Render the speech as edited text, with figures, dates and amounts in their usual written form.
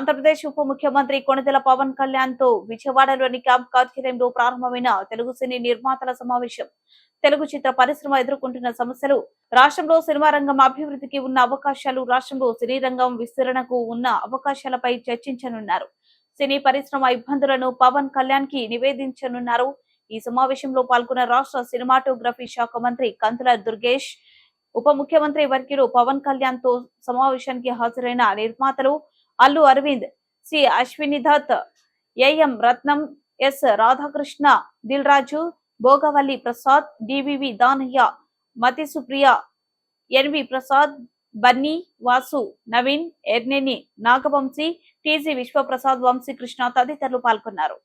ఆంధ్రప్రదేశ్ ఉప ముఖ్యమంత్రి కొణిదెల పవన్ కళ్యాణ్ తో విజయవాడలోని క్యాంప్ కార్యాలయంలో ప్రారంభమైన తెలుగు సినీ నిర్మాతల సమావేశం. తెలుగు చిత్ర పరిశ్రమ ఎదుర్కొంటున్న సమస్యలు, రాష్ట్రంలో సినిమా రంగం అభివృద్ధికి ఉన్న అవకాశాలు, రాష్ట్రంలో సినీ రంగం విస్తరణకు ఉన్న అవకాశాలపై చర్చించనున్నారు. సినీ పరిశ్రమ ఇబ్బందులను పవన్ కళ్యాణ్ కి నివేదించనున్నారు. ఈ సమావేశంలో పాల్గొన్న రాష్ట్ర సినిమాటోగ్రఫీ శాఖ మంత్రి కందుల దుర్గేష్, ఉప ముఖ్యమంత్రి వర్యులు పవన్ కళ్యాణ్ తో సమావేశానికి హాజరైన నిర్మాతలు Allu Aravind, C Ashwini Dutt, AM Ratnam, S Radhakrishna, Dil Raju, Bhogavalli Prasad, DVV Danaiah, Mathi Supriya, NV Prasad, Bunny, Vasu, Naveen, Yerneni Naga Vamsi, TG Vishwaprasad, Vamsi Krishna తదితరులు పాల్గొన్నారు.